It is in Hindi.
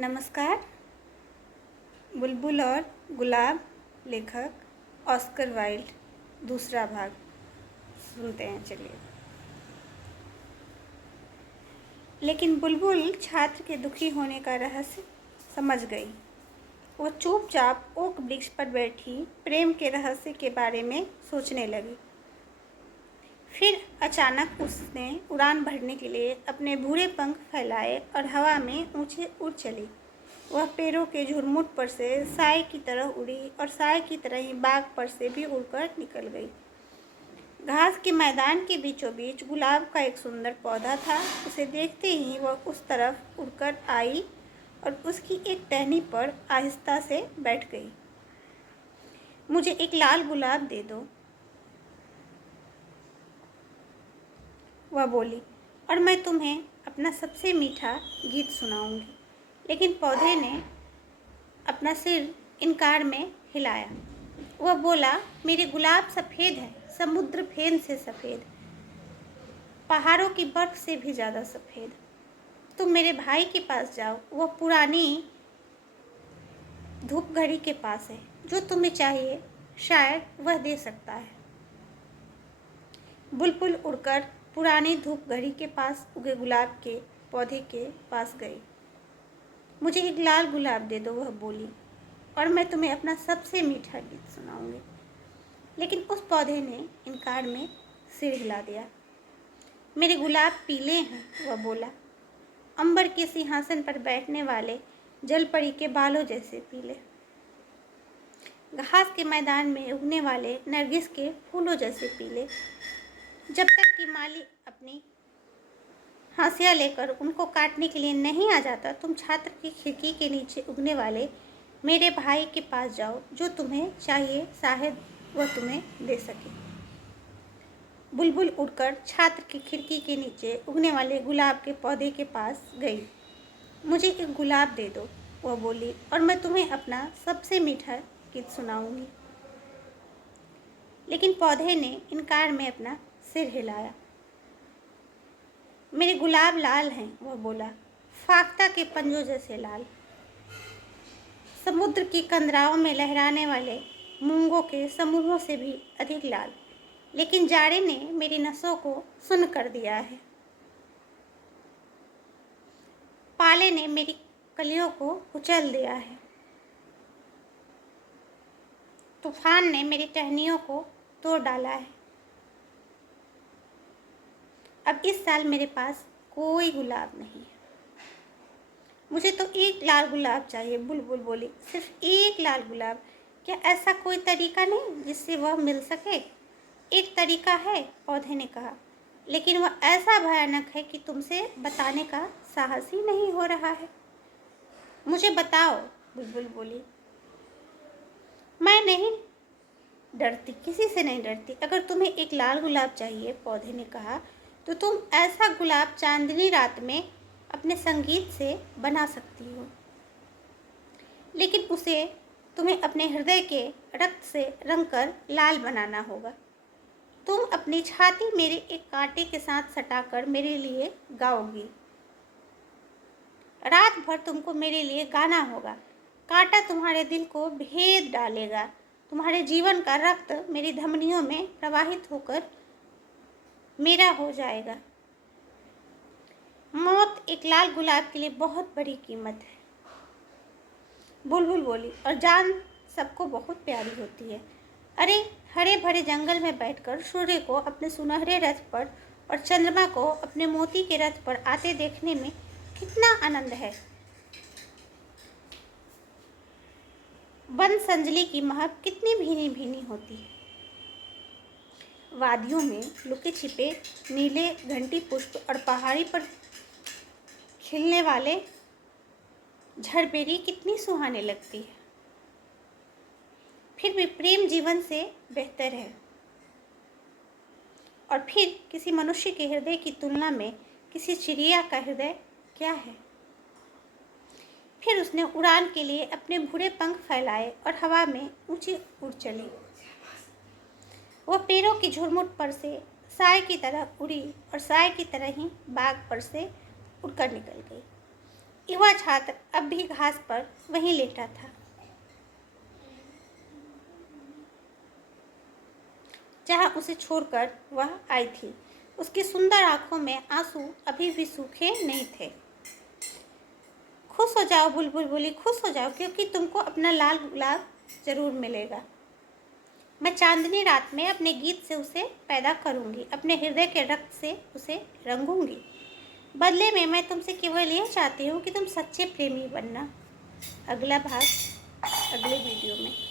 नमस्कार। बुलबुल और गुलाब, लेखक ऑस्कर वाइल्ड, दूसरा भाग सुनते हैं। चलिए। लेकिन बुलबुल छात्र के दुखी होने का रहस्य समझ गई। वो चुपचाप ओक वृक्ष पर बैठी प्रेम के रहस्य के बारे में सोचने लगी। फिर अचानक उसने उड़ान भरने के लिए अपने भूरे पंख फैलाए और हवा में ऊंचे उड़ चली। वह पेड़ों के झुरमुट पर से साए की तरह उड़ी और साए की तरह ही बाग पर से भी उड़कर निकल गई। घास के मैदान के बीचों बीच गुलाब का एक सुंदर पौधा था। उसे देखते ही वह उस तरफ उड़कर आई और उसकी एक टहनी पर आहिस्ता से बैठ गई। मुझे एक लाल गुलाब दे दो, वह बोली, और मैं तुम्हें अपना सबसे मीठा गीत सुनाऊंगी। लेकिन पौधे ने अपना सिर इनकार में हिलाया। वह बोला, मेरे गुलाब सफ़ेद है, समुद्र फेन से सफ़ेद, पहाड़ों की बर्फ से भी ज़्यादा सफ़ेद। तुम मेरे भाई के पास जाओ, वह पुरानी धूप घड़ी के पास है। जो तुम्हें चाहिए शायद वह दे सकता है। बुलबुल उड़कर पुरानी धूप घड़ी के पास उगे गुलाब के पौधे के पास गई। मुझे एक लाल गुलाब दे दो, वह बोली, और मैं तुम्हें अपना सबसे मीठा गीत सुनाऊंगी। लेकिन उस पौधे ने इनकार में सिर हिला दिया। मेरे गुलाब पीले हैं, वह बोला, अंबर के सिंहासन पर बैठने वाले जलपरी के बालों जैसे पीले, घास के मैदान में उगने वाले नरगिस के फूलों जैसे पीले। जब तक कि माली अपनी हाशिया लेकर उनको काटने के लिए नहीं आ जाता, तुम छात्र की खिड़की के नीचे उगने वाले मेरे भाई के पास जाओ। जो तुम्हें चाहिए शायद वह तुम्हें दे सके। बुलबुल उड़कर छात्र की खिड़की के नीचे उगने वाले गुलाब के पौधे के पास गई। मुझे एक गुलाब दे दो, वह बोली, और मैं तुम्हें अपना सबसे मीठा गीत सुनाऊंगी। लेकिन पौधे ने इनकार में अपना सिर हिलाया। मेरे गुलाब लाल हैं, वह बोला, फाख्ता के पंजों जैसे लाल, समुद्र की कंदराओं में लहराने वाले मूंगों के समूहों से भी अधिक लाल। लेकिन जाड़े ने मेरी नसों को सुन्न कर दिया है, पाले ने मेरी कलियों को कुचल दिया है, तूफान ने मेरी टहनियों को तोड़ डाला है। अब इस साल मेरे पास कोई गुलाब नहीं है। मुझे तो एक लाल गुलाब चाहिए, बुलबुल बोली, सिर्फ एक लाल गुलाब। क्या ऐसा कोई तरीका नहीं जिससे वह मिल सके? एक तरीका है, पौधे ने कहा, लेकिन वह ऐसा भयानक है कि तुमसे बताने का साहस ही नहीं हो रहा है। मुझे बताओ, बुलबुल बोली। मैं नहीं डरती, किसी से नहीं डरती। अगर तुम्हें एक लाल गुलाब चाहिए, पौधे ने कहा, तो तुम ऐसा गुलाब चांदनी रात में अपने संगीत से बना सकती हो। लेकिन उसे तुम्हें अपने हृदय के रक्त से रंगकर लाल बनाना होगा। तुम अपनी छाती मेरे एक कांटे के साथ सटाकर मेरे लिए गाओगी। रात भर तुमको मेरे लिए गाना होगा। कांटा तुम्हारे दिल को भेद डालेगा। तुम्हारे जीवन का रक्त मेरी धमनियों में प्रवाहित होकर मेरा हो जाएगा। मौत एक लाल गुलाब के लिए बहुत बड़ी कीमत है, बुलबुल बोली, और जान सबको बहुत प्यारी होती है। अरे, हरे भरे जंगल में बैठकर सूर्य को अपने सुनहरे रथ पर और चंद्रमा को अपने मोती के रथ पर आते देखने में कितना आनंद है। वन संजली की महक कितनी भीनी भीनी होती है। वादियों में लुके छिपे नीले घंटी पुष्प और पहाड़ी पर खिलने वाले झड़बेरी कितनी सुहाने लगती है। फिर भी प्रेम जीवन से बेहतर है। और फिर किसी मनुष्य के हृदय की तुलना में किसी चिड़िया का हृदय क्या है। फिर उसने उड़ान के लिए अपने भूरे पंख फैलाए और हवा में ऊंची उड़ चली। वह पेड़ों की झुरमुट पर से साए की तरह उड़ी और साए की तरह ही बाग पर से उड़कर निकल गई। युवा छात्र अब भी घास पर वहीं लेटा था, जहां उसे छोड़कर वह आई थी। उसकी सुंदर आंखों में आंसू अभी भी सूखे नहीं थे। खुश हो जाओ, बुलबुल बोली, खुश हो जाओ, क्योंकि तुमको अपना लाल गुलाब जरूर मिलेगा। मैं चांदनी रात में अपने गीत से उसे पैदा करूंगी, अपने हृदय के रक्त से उसे रंगूंगी। बदले में मैं तुमसे केवल यह चाहती हूँ कि तुम सच्चे प्रेमी बनना। अगला भाग अगले वीडियो में।